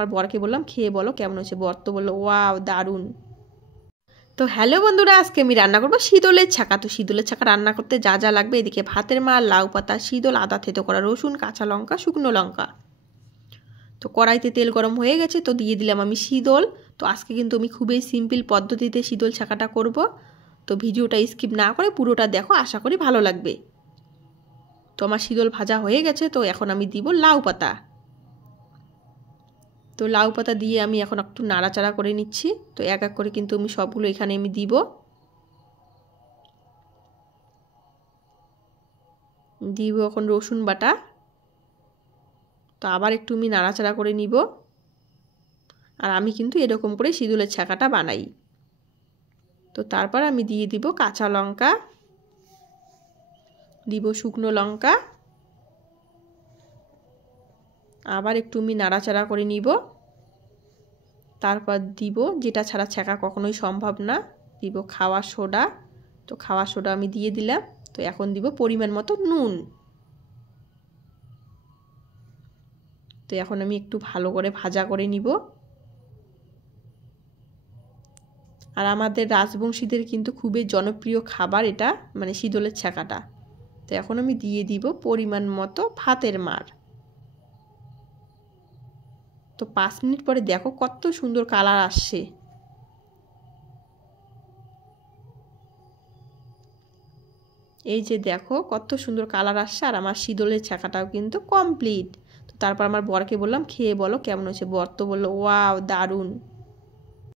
আমার বরকে বললাম খেয়ে বলো কেমন হয়েছে। বর তো বললো ওয়াও দারুণ। তো হ্যালো বন্ধুরা, আজকে আমি রান্না করবো শীতলের ছাকা। তো শীতলের ছাকা রান্না করতে যা যা লাগবে, এদিকে ভাতের মার, লাউ পাতা, শীতল, আদা থেতো করা রসুন, কাঁচা লঙ্কা, শুকনো লঙ্কা। তো কড়াইতে তেল গরম হয়ে গেছে, তো দিয়ে দিলাম আমি শীতল। তো আজকে কিন্তু আমি খুবই সিম্পল পদ্ধতিতে শীতল ছাকাটা করব। তো ভিডিওটা স্কিপ না করে পুরোটা দেখো, আশা করি ভালো লাগবে। তো আমার শীতল ভাজা হয়ে গেছে, তো এখন আমি দিব লাউ পাতা। তো লাউ পাতা দিয়ে আমি এখন একটু নাড়াচাড়া করে নিচ্ছি। তো এক এক করে কিন্তু আমি সবগুলো এখানে আমি দিব। এখন রসুন বাটা। তো আবার একটু আমি নাড়াচাড়া করে নিব। আর আমি কিন্তু এরকম করে শীতলের ছাকাটা বানাই। তো তারপর আমি দিয়ে দিব কাঁচা লঙ্কা, দিব শুকনো লঙ্কা, আবার একটু আমি নাড়াচাড়া করে নিব। তারপর দিব, যেটা ছাড়া ছাকা কখনোই সম্ভব না, দিব খাওয়া সোডা। তো খাওয়া সোডা আমি দিয়ে দিলাম। তো এখন দিব পরিমাণ মতো নুন। তো এখন আমি একটু ভালো করে ভাজা করে নিব। আর আমাদের রাজবংশীদের কিন্তু খুবই জনপ্রিয় খাবার এটা, মানে শীতলের ছাকাটা। তো এখন আমি দিয়ে দিব পরিমাণ মতো ভাতের মার। তো 5 মিনিট পরে দেখো কত সুন্দর কালার আসছে। এই যে দেখো কত সুন্দর কালার আসছে, আর আমার শীতলের ছাকাটাও কিন্তু কমপ্লিট। তো তারপর আমার বরকে বললাম খেয়ে বলো কেমন হয়েছে। বর তো বললো ওয়াও দারুণ।